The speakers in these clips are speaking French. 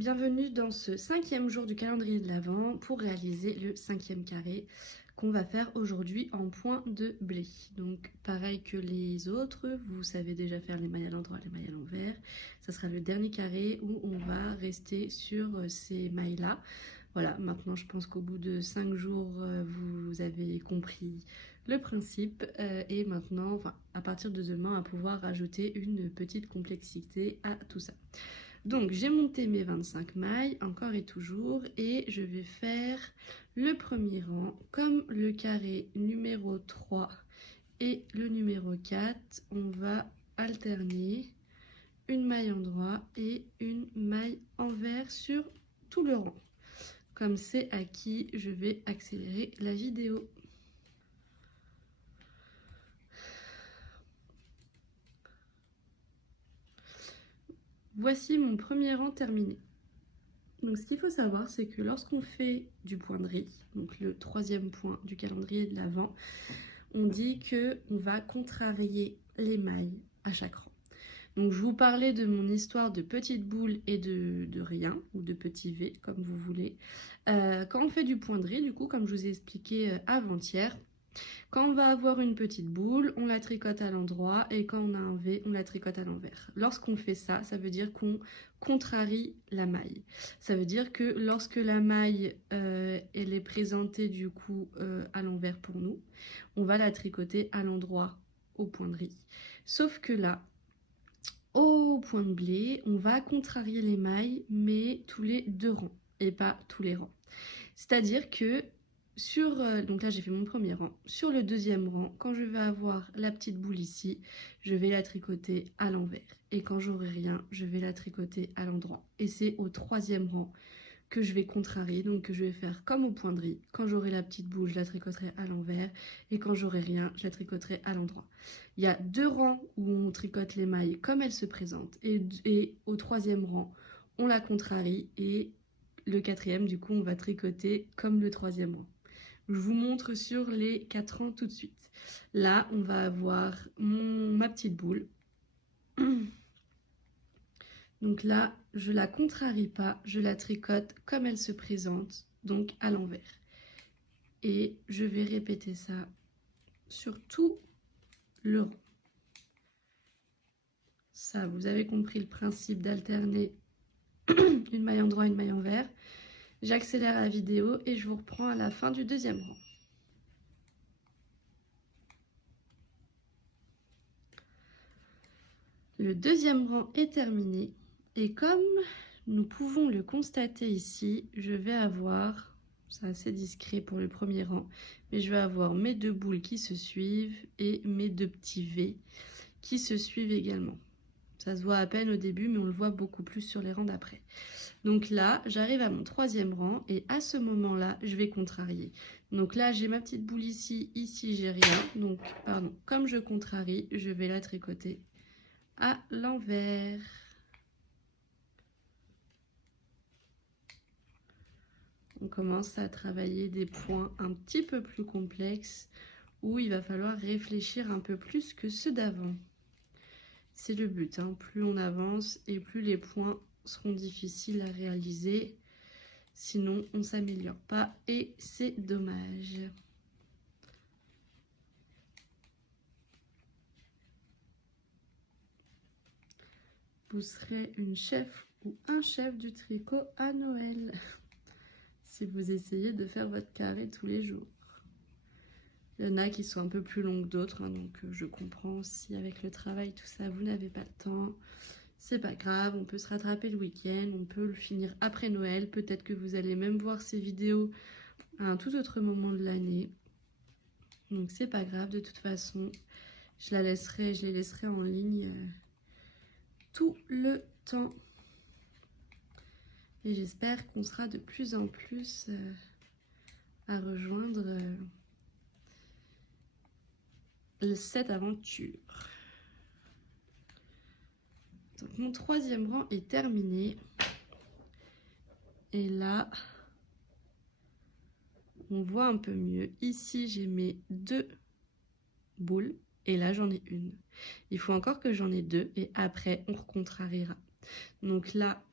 bienvenue dans ce 5e jour du calendrier de l'Avent pour réaliser le 5e carré qu'on va faire aujourd'hui en point de blé. Donc pareil que les autres, vous savez déjà faire les mailles à l'endroit, les mailles à l'envers. Ça sera le dernier carré où on va rester sur ces mailles-là. Voilà, maintenant je pense qu'au bout de 5 jours, vous avez compris le principe et maintenant, enfin, à partir de demain, on va pouvoir rajouter une petite complexité à tout ça. Donc j'ai monté mes 25 mailles, encore et toujours, et je vais faire le premier rang comme le carré numéro 3 et le numéro 4. On va alterner une maille endroit et une maille envers sur tout le rang. Comme c'est acquis, je vais accélérer la vidéo. Voici mon premier rang terminé. Donc ce qu'il faut savoir, c'est que lorsqu'on fait du point de riz, donc le 3e point du calendrier de l'Avent, on dit qu'on va contrarier les mailles à chaque rang. Donc je vous parlais de mon histoire de petite boule et de rien, ou de petit V, comme vous voulez. Quand on fait du point de riz, du coup, comme je vous ai expliqué avant-hier, quand on va avoir une petite boule, on la tricote à l'endroit et quand on a un V, on la tricote à l'envers. Lorsqu'on fait ça, ça veut dire qu'on contrarie la maille. Ça veut dire que lorsque la maille elle est présentée du coup à l'envers pour nous, on va la tricoter à l'endroit au point de riz. Sauf que là, au point de blé, on va contrarier les mailles, mais tous les 2 rangs et pas tous les rangs. C'est-à-dire que donc là j'ai fait mon premier rang, sur le 2e rang, quand je vais avoir la petite boule ici, je vais la tricoter à l'envers. Et quand j'aurai rien, je vais la tricoter à l'endroit. Et c'est au 3e rang que je vais contrarier, donc que je vais faire comme au point de riz. Quand j'aurai la petite boule, je la tricoterai à l'envers. Et quand j'aurai rien, je la tricoterai à l'endroit. Il y a 2 rangs où on tricote les mailles comme elles se présentent. Et au 3e rang, on la contrarie. Et le 4e, du coup, on va tricoter comme le 3e rang. Je vous montre sur les 4 rangs tout de suite. Là, on va avoir ma petite boule. Donc là, je la contrarie pas, je la tricote comme elle se présente, donc à l'envers. Et je vais répéter ça sur tout le rang. Ça, vous avez compris le principe d'alterner une maille endroit, une maille envers. J'accélère la vidéo et je vous reprends à la fin du 2e rang. Le 2e rang est terminé et comme nous pouvons le constater ici, je vais avoir, c'est assez discret pour le premier rang, mais je vais avoir mes 2 boules qui se suivent et mes 2 petits V qui se suivent également. Ça se voit à peine au début, mais on le voit beaucoup plus sur les rangs d'après. Donc là, j'arrive à mon 3e rang et à ce moment-là, je vais contrarier. Donc là, j'ai ma petite boule ici, ici j'ai rien. Donc, pardon, comme je contrarie, je vais la tricoter à l'envers. On commence à travailler des points un petit peu plus complexes où il va falloir réfléchir un peu plus que ceux d'avant. C'est le but, hein. Plus on avance et plus les points seront difficiles à réaliser. Sinon, on ne s'améliore pas et c'est dommage. Vous serez une chef ou un chef du tricot à Noël si vous essayez de faire votre carré tous les jours. Il y en a qui sont un peu plus longues que d'autres, hein, donc je comprends si avec le travail, tout ça, vous n'avez pas le temps. C'est pas grave, on peut se rattraper le week-end, on peut le finir après Noël. Peut-être que vous allez même voir ces vidéos à un tout autre moment de l'année. Donc c'est pas grave, de toute façon, je les laisserai en ligne tout le temps. Et j'espère qu'on sera de plus en plus à rejoindre cette aventure. Donc mon 3e rang est terminé. Et là, on voit un peu mieux. Ici, j'ai mes 2 boules. Et là, j'en ai une. Il faut encore que j'en ai 2. Et après, on recontrariera. Donc là,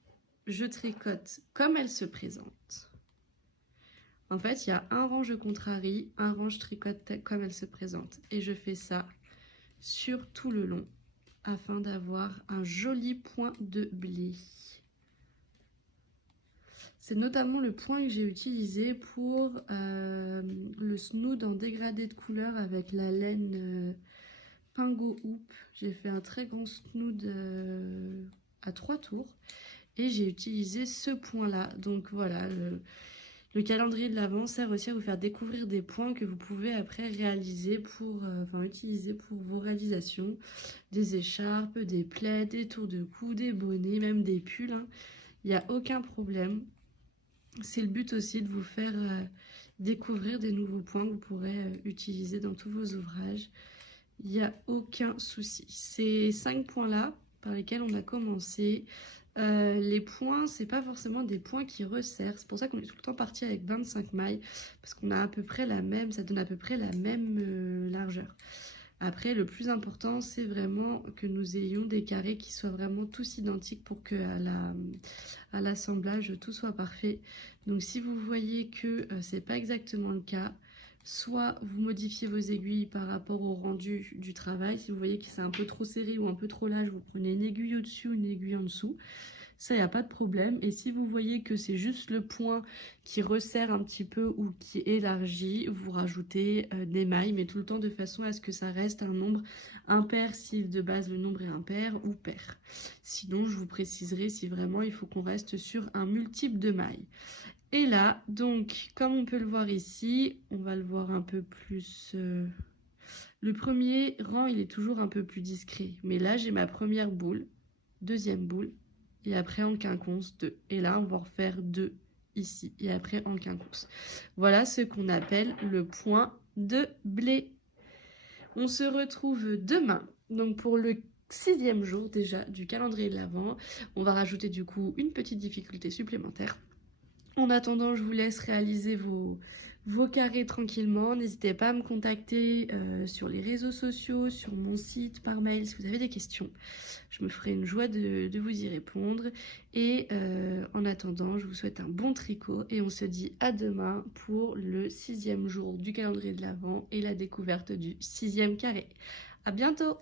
je tricote comme elle se présente. En fait, il y a un rang je contrarie, un rang je tricote comme elle se présente. Et je fais ça sur tout le long afin d'avoir un joli point de blé. C'est notamment le point que j'ai utilisé pour le snood en dégradé de couleur avec la laine Pingo Hoop. J'ai fait un très grand snood à 3 tours et j'ai utilisé ce point là. Donc voilà, le calendrier de l'Avent sert aussi à vous faire découvrir des points que vous pouvez après réaliser pour, utiliser pour vos réalisations. Des écharpes, des plaids, des tours de cou, des bonnets, même des pulls, hein. Il n'y a aucun problème. C'est le but aussi de vous faire découvrir des nouveaux points que vous pourrez utiliser dans tous vos ouvrages. Il n'y a aucun souci. Ces 5 points-là par lesquels on a commencé, les points, c'est pas forcément des points qui resserrent. C'est pour ça qu'on est tout le temps parti avec 25 mailles, parce qu'on a à peu près la même, ça donne à peu près la même largeur. Après, le plus important, c'est vraiment que nous ayons des carrés qui soient vraiment tous identiques pour que à l'assemblage, tout soit parfait. Donc si vous voyez que c'est pas exactement le cas, soit vous modifiez vos aiguilles par rapport au rendu du travail. Si vous voyez que c'est un peu trop serré ou un peu trop large, vous prenez une aiguille au-dessus ou une aiguille en dessous. Ça, il n'y a pas de problème. Et si vous voyez que c'est juste le point qui resserre un petit peu ou qui élargit, vous rajoutez des mailles, mais tout le temps de façon à ce que ça reste un nombre impair si de base le nombre est impair ou pair. Sinon, je vous préciserai si vraiment il faut qu'on reste sur un multiple de mailles. Et là, donc, comme on peut le voir ici, on va le voir un peu plus... Le premier rang, il est toujours un peu plus discret. Mais là, j'ai ma première boule, deuxième boule, et après en quinconce 2. Et là, on va refaire 2 ici, et après en quinconce. Voilà ce qu'on appelle le point de blé. On se retrouve demain, donc pour le 6e jour déjà du calendrier de l'Avent. On va rajouter du coup une petite difficulté supplémentaire. En attendant, je vous laisse réaliser vos carrés tranquillement. N'hésitez pas à me contacter sur les réseaux sociaux, sur mon site, par mail si vous avez des questions. Je me ferai une joie de vous y répondre. Et en attendant, je vous souhaite un bon tricot et on se dit à demain pour le 6e jour du calendrier de l'Avent et la découverte du 6e carré. À bientôt!